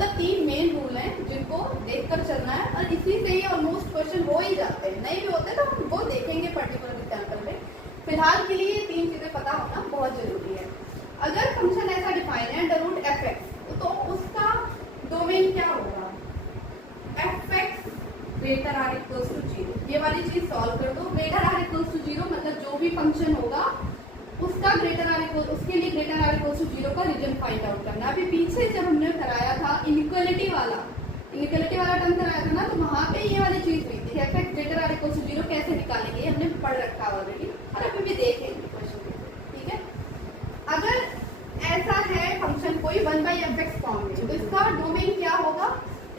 मतलब 3 main rule हैं जिनको देखकर चलना है, और इसी से ही ऑलमोस्ट क्वेश्चन हो ही जाते हैं। नहीं भी होते तो हम वो देखेंगे पर्टिकुलर एग्जाम्पल में। फिलहाल के लिए 3 चीजें पता होना बहुत जरूरी है। अगर फंक्शन ऐसा डिफाइन है अंडर रूट एफ एक्स, तो उसका डोमेन क्या होगा? F x greater or equals to 0। ये वाली चीज सॉल्व कर दो। ग्रेटर आर इक्वल्स टू 0 मतलब जो भी फंक्शन होगा उसका ग्रेटर आर इक्वल, उसके लिए ग्रेटर आर इक्वल्स टू 0 का रीजन फाइंड आउट करना। अभी पीछे जब हमने कराया था इनइक्वालिटी वाला टर्म कराया था ना, तो वहां पे ये वाली चीज हुई थी, f x greater or equals to 0 कैसे निकालेंगे, हमने पढ़ रखा ऑलरेडी और अभी भी देखेंगे क्वेश्चन। ठीक है, अगर ऐसा है फंक्शन कोई 1/fx फॉर्म में, तो इसका डोमेन क्या होगा?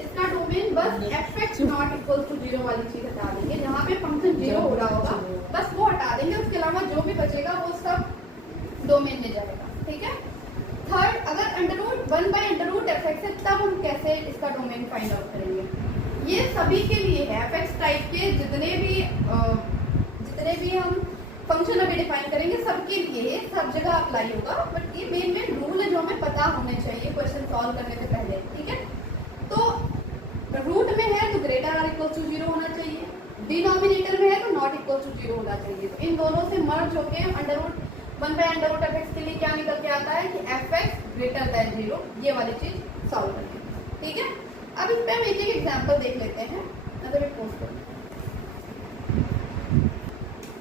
इसका डोमेन बस f x not equal to 0 वाली चीज हटा देंगे, जहाँ पे फंक्शन 0 हो रहा होगा बस वो हटा देंगे, उसके अलावा जो भी बचेगा वो सब डोमेन में जाएगा। ठीक है। थर्ड, अगर अंडर रूट 1/√fx है, तब हम कैसे इसका डोमेन फाइंड आउट करेंगे? ये सभी के लिए है, fx टाइप के जितने भी हम फंक्शन अभी डिफाइन करेंगे सबके लिए सब जगह अप्लाई होगा, बट ये मेन रूल है जो हमें पता होने चाहिए क्वेश्चन सॉल्व करने से पहले। ठीक है, तो रूट में है तो ग्रेटर आर इक्वल टू 0 होना चाहिए, डिनोमिनेटर में है तो नॉट इक्वल टू 0 होना चाहिए। तो इन दोनों से मर्ज होके अंडर रूट 1/√fx के लिए क्या निकल के आता है कि fx ग्रेटर देन 0, ये वाली चीज सॉल्व करनी। ठीक है, अब इस पे हम एक एग्जांपल देख लेते हैं। अगर पोस्ट करें,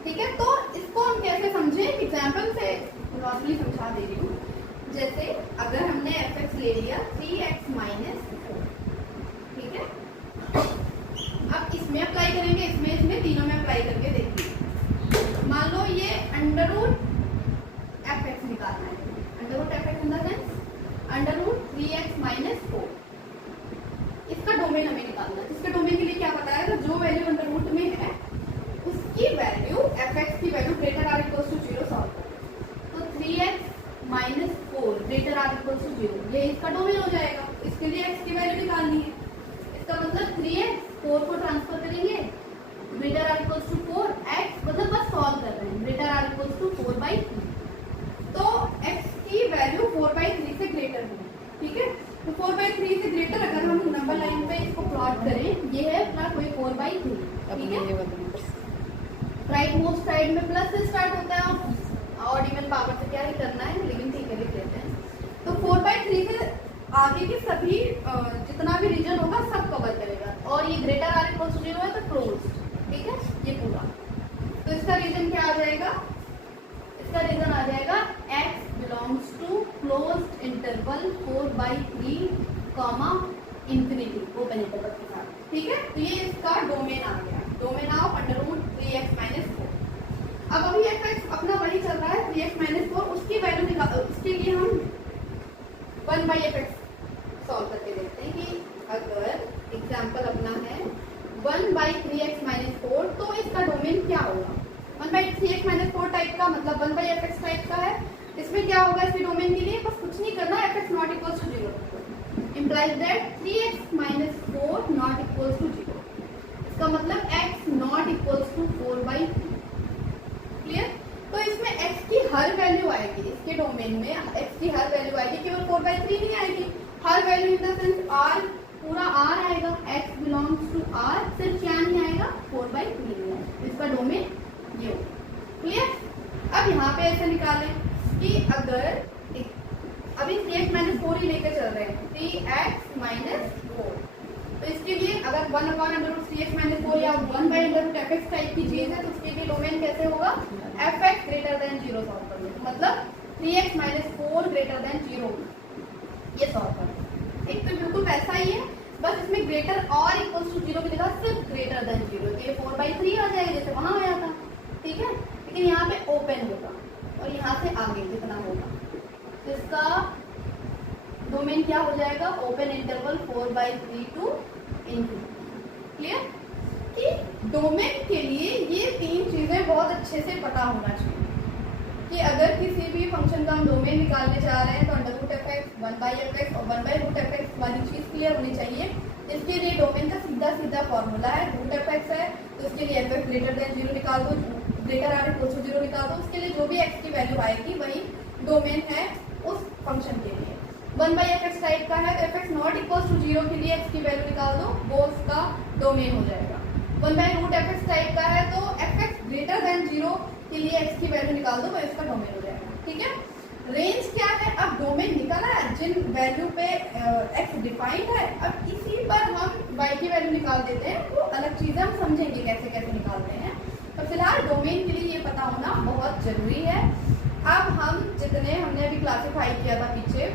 ठीक है, तो इसको हम कैसे समझें? एग्जांपल से नॉर्मली समझा दे रही हूँ। जैसे अगर हमने fx ले लिया 3x - 4, ठीक है, अब इसमें अप्लाई करेंगे, इसमें तीनों में अप्लाई करके देखिए। मान लो ये अंडर रूट fx निकालना है, under root fx in the sense under root 3x - 4, इसका डोमेन हमें निकालना है। इसके डोमेन के लिए क्या बताया था? जो वैल्यू अंडर रूट में है उसकी वैल्यू fx की value greater or equals to 0 solve करें। तो 3x - 4 greater or equals to 0, ये इसका डोमेन हो जाएगा। इसके लिए x की वैल्यू निकालनी है, इसका मतलब 3x 4 को ट्रांसफर करेंगे, greater or equals to 4, x मतलब बस सॉल्व कर रहे हैं, ग्रेटर आर इक्वल्स टू 4/3, तो x की वैल्यू 4/3 से ग्रेटर होगी। ठीक है, तो 4/3 से ग्रेटर अगर हम नंबर लाइन पे इसको प्लॉट करें, ये है प्लस कोई 4/3। ठीक है, राइट मोस्ट साइड में प्लस से स्टार्ट होता है, और इवन पावर से क्या ही करना है, लेकिन ठीक है लिख लेते हैं। तो 4/3 से आगे के सभी जितना भी रीजन होगा सब कवर करेगा, और ये ग्रेटर आर इक्वल्स टू 0 है तो क्लोज्ड। ठीक है, ये पूरा, तो इसका रीजन क्या आ जाएगा? इसका रीजन आ जाएगा x belongs to closed interval 4/3 infinity open interval के साथ। ठीक है, तो ये इसका डोमेन आ गया, domain of under root 3x - 4। अब अभी fx अपना वही चल रहा है 3x - 4, उसकी वैल्यू निकाल, उसके लिए हम 1/fx सॉल्व करके देखते हैं कि अगर एग्जाम्पल अपना है 1/3x - 4, तो इसका डोमेन क्या होगा? 1/3x - 4 टाइप का मतलब 1/fx टाइप का है। इसमें क्या होगा? इसके डोमेन के लिए बस कुछ नहीं करना, fx not equals to 0 implies that 3x - 4 not equals to 0। इसका मतलब x not equals to 4/3। Clear? तो इसमें x की हर वैल्यू आएगी, इसके डोमेन में x की हर वैल्यू आएगी, केवल 4/3 नहीं आएगी, हर value in the sense r, पूरा r आएगा, x बिलोंग्स टू r, सिर्फ क्या नहीं आएगा? 4/3 नहीं आएगा। इसका डोमेन ये हो। क्लियर? अब यहाँ पे ऐसे निकालें कि अगर अभी 3x - 4 ही लेकर चल रहे हैं, 3x - 4, तो इसके लिए अगर 1/√3x - 4 या 1/√fx टाइप की चीज है, तो उसके लिए डोमेन कैसे होगा? fx ग्रेटर देन 0 सॉल्व कर लो, मतलब 3x - 4 ग्रेटर देन 0 ये सॉल्व कर लो। एक तो बिल्कुल वैसा ही है, बस इसमें ग्रेटर और इक्वल्स टू 0 की जगह सिर्फ ग्रेटर देन 0, तो ये 4/3 आ जाएगा जैसे वहां आया था। ठीक है, लेकिन यहाँ पे ओपन होगा और यहाँ से आगे जितना होगा, तो इसका डोमेन क्या हो जाएगा? Open interval 4/3 to infinity. Clear? कि डोमेन के लिए ये 3 चीजें बहुत अच्छे से पता होना चाहिए कि अगर किसी भी फंक्शन का हम डोमेन निकालने जा रहे हैं तो अंडर रूट fx 1/fx और 1/√fx वाली चीज क्लियर होनी चाहिए। इसके लिए डोमेन का सीधा फॉर्मूला है, रूट fx है तो इसके लिए fx ग्रेटर देन 0 निकाल दो, ग्रेटर आर इक्वल टू 0 निकाल दो, उसके लिए जो भी x की वैल्यू आएगी वही डोमेन है उस फंक्शन के लिए। 1/fx टाइप का है तो fx नॉट इक्वल टू 0 के लिए x की वैल्यू निकाल दो, वो उसका डोमेन हो जाएगा। 1/√fx टाइप का है तो fx ग्रेटर देन 0 के लिए x की वैल्यू निकाल दो, वो इसका डोमेन हो जाएगा। ठीक है, रेंज क्या है, अब डोमेन निकाला है, जिन वैल्यू पे x डिफाइंड है, अब इसी पर हम y की वैल्यू निकाल देते हैं। वो अलग चीज़ें हम समझेंगे कैसे कैसे निकालते हैं, तो फिलहाल डोमेन के लिए ये पता होना बहुत जरूरी है। अब हम जितने हमने अभी क्लासीफाई किया था पीछे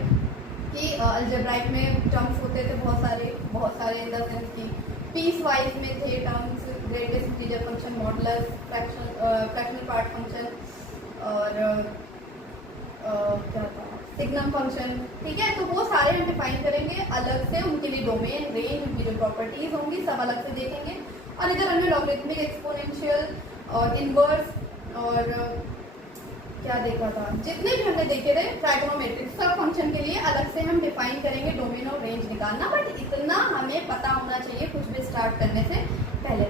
कि अलजेब्राइक में टर्म्स होते थे बहुत सारे इन द सेंस की पीस वाइज में थे terms, greatest integer function, modulus, fractional part function और क्या था सिग्नम फंक्शन। ठीक है, तो वो सारे हम डिफाइन करेंगे अलग से, उनके लिए डोमेन, रेंज, उनकी जो प्रॉपर्टीज होंगी सब अलग से देखेंगे। और इधर हमने लॉगरिथमिक, एक्सपोनेंशियल और इनवर्स और क्या देखा था, जितने भी हमने देखे थे ट्राइगोनोमेट्रिक, सब फंक्शन के लिए अलग से हम डिफाइन करेंगे डोमेन और रेंज निकालना। बट इतना हमें पता होना चाहिए कुछ भी स्टार्ट करने से पहले।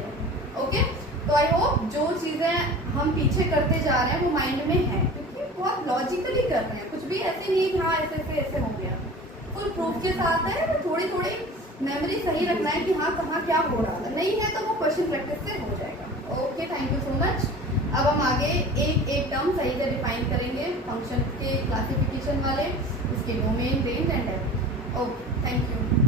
ओके, तो आई होप जो चीज़ें हम पीछे करते जा रहे हैं वो माइंड में है, क्योंकि बहुत लॉजिकली कर रहे हैं, कुछ भी ऐसे नहीं कि हाँ ऐसे हो गया। फुल प्रूफ के साथ है, थोड़ी थोड़ी मेमोरी सही रखना है कि हाँ कहाँ क्या हो रहा है, नहीं है तो वो क्वेश्चन प्रैक्टिस से हो जाएगा। Okay, thank you so much. अब हम आगे एक एक टर्म सही से डिफाइन करेंगे फंक्शन के क्लासिफिकेशन वाले, उसके domain, range and depth. Okay, thank you.